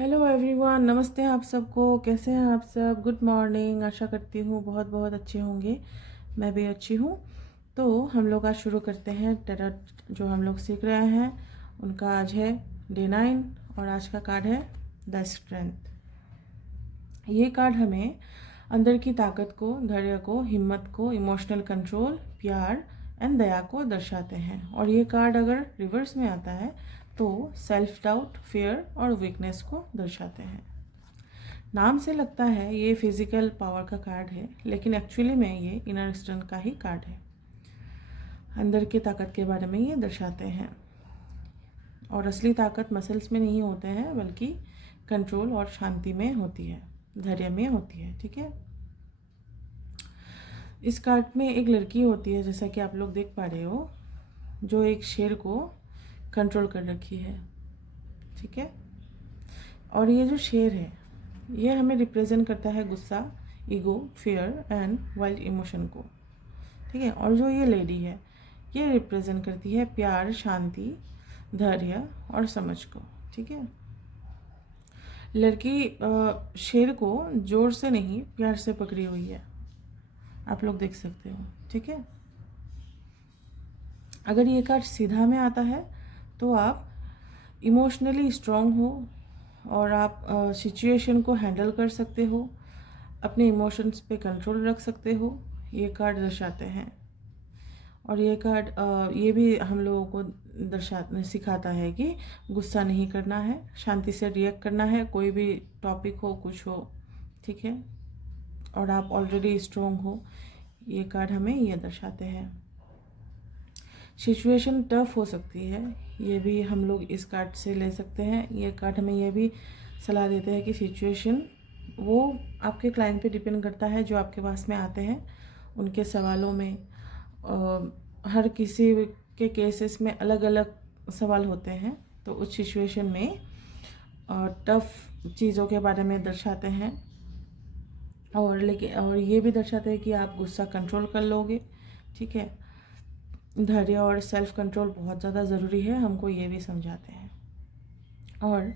Hello everyone, नमस्ते आप सबको। कैसे हैं आप सब? Good morning. आशा करती हूँ बहुत बहुत अच्छे होंगे। मैं भी अच्छी हूँ। तो हम लोग आज शुरू करते हैं टैरोट जो हम लोग सीख रहे हैं उनका। आज है डे 9 और आज का कार्ड है द स्ट्रेंथ। ये कार्ड हमें अंदर की ताकत को, धैर्य को, हिम्मत को, इमोशनल कंट्रोल, प्यार एंड दया को दर्शाते हैं। और ये कार्ड अगर रिवर्स में आता है तो सेल्फ डाउट, फियर और वीकनेस को दर्शाते हैं। नाम से लगता है ये फिजिकल पावर का कार्ड है, लेकिन एक्चुअली में ये इनर स्ट्रेंथ का ही कार्ड है। अंदर की ताकत के बारे में ये दर्शाते हैं। और असली ताकत मसल्स में नहीं होते हैं, बल्कि कंट्रोल और शांति में होती है, धैर्य में होती है। ठीक है। इस कार्ड में एक लड़की होती है, जैसा कि आप लोग देख पा रहे हो, जो एक शेर को कंट्रोल कर रखी है। ठीक है। और ये जो शेर है ये हमें रिप्रेजेंट करता है गुस्सा, ego, fear and wild emotion को। ठीक है। और जो ये लेडी है ये रिप्रेजेंट करती है प्यार, शांति, धैर्य और समझ को। ठीक है। लड़की शेर को जोर से नहीं, प्यार से पकड़ी हुई है, आप लोग देख सकते हो। ठीक है। अगर ये कार्ड सीधा में आता है तो आप इमोशनली स्ट्रांग हो और आप सिचुएशन को हैंडल कर सकते हो, अपने इमोशंस पे कंट्रोल रख सकते हो, ये कार्ड दर्शाते हैं। और ये कार्ड ये भी हम लोगों को सिखाता है कि गुस्सा नहीं करना है, शांति से रिएक्ट करना है, कोई भी टॉपिक हो, कुछ हो। ठीक है। और आप ऑलरेडी स्ट्रांग हो, ये कार्ड हमें ये दर्शाते हैं। सिचुएशन टफ हो सकती है, ये भी हम लोग इस कार्ड से ले सकते हैं। ये कार्ड हमें ये भी सलाह देते हैं कि सिचुएशन वो आपके क्लाइंट पे डिपेंड करता है जो आपके पास में आते हैं। उनके सवालों में हर किसी के केसेस में अलग अलग सवाल होते हैं, तो उस सिचुएशन में टफ चीज़ों के बारे में दर्शाते हैं। और ये भी दर्शाते हैं कि आप गुस्सा कंट्रोल कर लोगे। ठीक है। धैर्य और सेल्फ कंट्रोल बहुत ज़्यादा ज़रूरी है, हमको ये भी समझाते हैं। और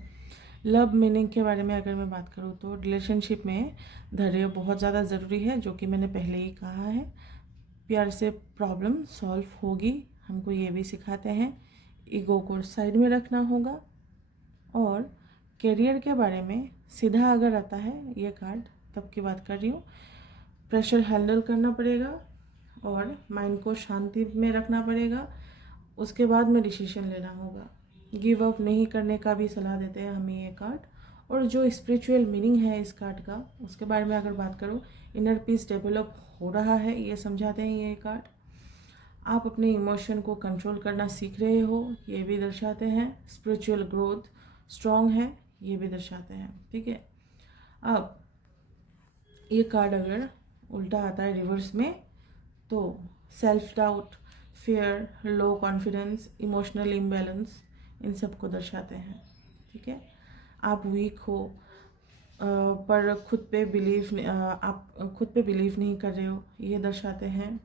लव मीनिंग के बारे में अगर मैं बात करूँ तो रिलेशनशिप में धैर्य बहुत ज़्यादा ज़रूरी है, जो कि मैंने पहले ही कहा है। प्यार से प्रॉब्लम सॉल्व होगी, हमको ये भी सिखाते हैं। ईगो को साइड में रखना होगा। और करियर के बारे में सीधा अगर आता है ये कार्ड, तब की बात कर रही हूँ, प्रेशर हैंडल करना पड़ेगा और माइंड को शांति में रखना पड़ेगा। उसके बाद में डिसीजन लेना होगा। गिव अप नहीं करने का भी सलाह देते हैं हमें ये कार्ड। और जो स्पिरिचुअल मीनिंग है इस कार्ड का, उसके बारे में अगर बात करूँ, इनर पीस डेवलप हो रहा है, ये समझाते हैं ये कार्ड। आप अपने इमोशन को कंट्रोल करना सीख रहे हो, ये भी दर्शाते हैं। स्पिरिचुअल ग्रोथ स्ट्रॉन्ग है, ये भी दर्शाते हैं। ठीक है। अब ये कार्ड अगर उल्टा आता है रिवर्स में तो self doubt, fear, low confidence, emotional imbalance, इन सब को दर्शाते हैं। ठीक है। आप वीक हो पर आप खुद पे बिलीव नहीं कर रहे हो, ये दर्शाते हैं।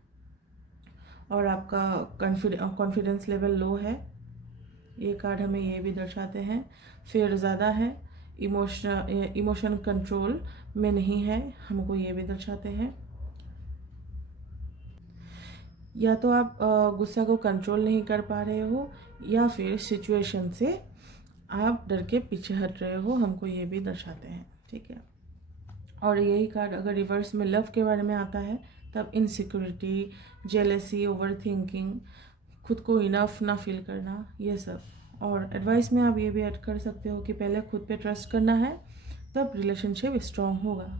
और आपका कॉन्फिडेंस लेवल लो है, ये कार्ड हमें ये भी दर्शाते हैं। फियर ज़्यादा है, इमोशन कंट्रोल में नहीं है, हमको ये भी दर्शाते हैं। या तो आप गुस्सा को कंट्रोल नहीं कर पा रहे हो, या फिर सिचुएशन से आप डर के पीछे हट रहे हो, हमको ये भी दर्शाते हैं। ठीक है। और यही कार्ड अगर रिवर्स में लव के बारे में आता है, तब इनसिक्योरिटी, जेलेसी, ओवर थिंकिंग, खुद को इनफ ना फील करना, ये सब। और एडवाइस में आप ये भी ऐड कर सकते हो कि पहले खुद पे ट्रस्ट करना है, तब रिलेशनशिप स्ट्रॉन्ग होगा।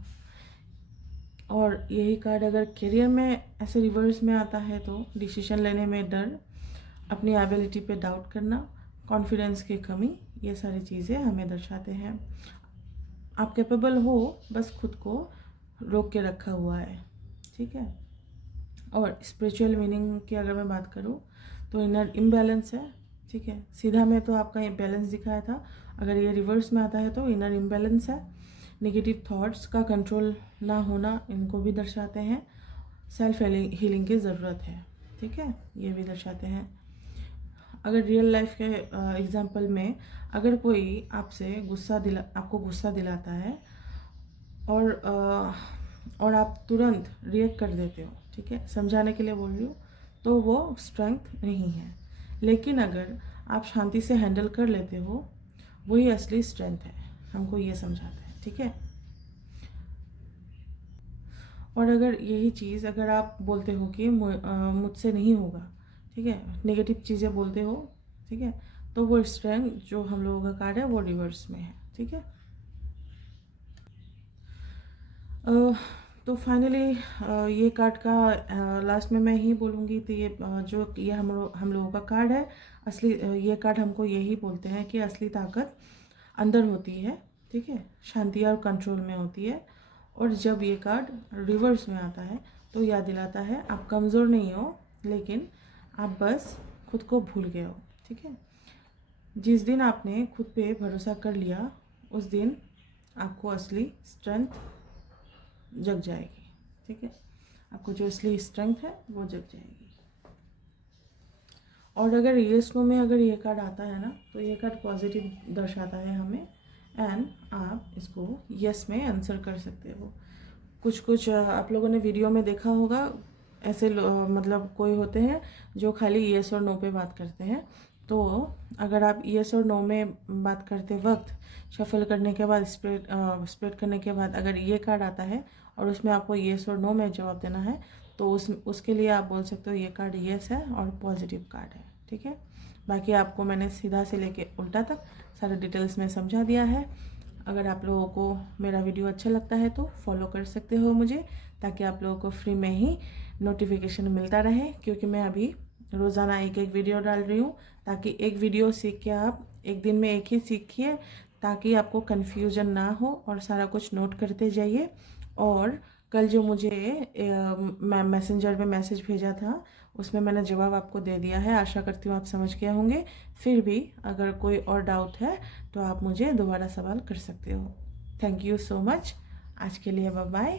और यही कार्ड अगर करियर में ऐसे रिवर्स में आता है तो डिसीजन लेने में डर, अपनी एबिलिटी पे डाउट करना, कॉन्फिडेंस की कमी, ये सारी चीज़ें हमें दर्शाते हैं। आप कैपेबल हो, बस खुद को रोक के रखा हुआ है। ठीक है। और स्पिरिचुअल मीनिंग की अगर मैं बात करूँ तो इनर इम्बैलेंस है। ठीक है। सीधा में तो आपका ये बैलेंस दिखाया था, अगर ये रिवर्स में आता है तो इनर इम्बैलेंस है। नेगेटिव थॉट्स का कंट्रोल ना होना, इनको भी दर्शाते हैं। सेल्फ हीलिंग की ज़रूरत है। ठीक है। ये भी दर्शाते हैं। अगर रियल लाइफ के एग्जांपल में अगर कोई आपको गुस्सा दिलाता है और आप तुरंत रिएक्ट कर देते हो, ठीक है, समझाने के लिए बोल रही हूँ, तो वो स्ट्रेंथ नहीं है। लेकिन अगर आप शांति से हैंडल कर लेते हो, वही असली स्ट्रेंथ है, हमको ये समझाता है, ठीक है। और अगर यही चीज़ अगर आप बोलते हो कि मुझसे नहीं होगा, ठीक है, नेगेटिव चीज़ें बोलते हो, ठीक है, तो वो स्ट्रेंथ जो हम लोगों का कार्ड है वो रिवर्स में है, ठीक है। तो फाइनली ये कार्ड का लास्ट में मैं ही बोलूँगी, तो ये हम लोगों का कार्ड है असली। ये कार्ड हमको यही बोलते हैं कि असली ताकत अंदर होती है, ठीक है, शांति और कंट्रोल में होती है। और जब ये कार्ड रिवर्स में आता है तो याद दिलाता है आप कमज़ोर नहीं हो, लेकिन आप बस खुद को भूल गए हो, ठीक है। जिस दिन आपने खुद पे भरोसा कर लिया, उस दिन आपको असली स्ट्रेंथ जग जाएगी, ठीक है, आपको जो असली स्ट्रेंथ है वो जग जाएगी। और अगर येस नो में अगर ये कार्ड आता है ना, तो ये कार्ड पॉजिटिव दर्शाता है हमें, एंड आप इसको येस में आंसर कर सकते हो। कुछ आप लोगों ने वीडियो में देखा होगा, ऐसे मतलब कोई होते हैं जो खाली येस और नो पे बात करते हैं। तो अगर आप येस और नो में बात करते वक्त शफल करने के बाद स्प्रेड करने के बाद अगर ये कार्ड आता है और उसमें आपको येस और नो में जवाब देना है, तो उसके लिए आप बोल सकते हो ये कार्ड येस है और पॉजिटिव कार्ड है, ठीक है। बाकी आपको मैंने सीधा से लेके उल्टा तक सारे डिटेल्स में समझा दिया है। अगर आप लोगों को मेरा वीडियो अच्छा लगता है तो फॉलो कर सकते हो मुझे, ताकि आप लोगों को फ्री में ही नोटिफिकेशन मिलता रहे, क्योंकि मैं अभी रोज़ाना एक वीडियो डाल रही हूँ, ताकि एक वीडियो सीख के आप एक दिन में एक ही सीखिए, ताकि आपको कन्फ्यूजन ना हो और सारा कुछ नोट करते जाइए। और कल जो मुझे मैसेंजर में मैसेज भेजा था, उसमें मैंने जवाब आपको दे दिया है, आशा करती हूँ आप समझ गए होंगे। फिर भी अगर कोई और डाउट है तो आप मुझे दोबारा सवाल कर सकते हो। Thank you so much. आज के लिए bye bye.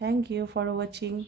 Thank you for watching.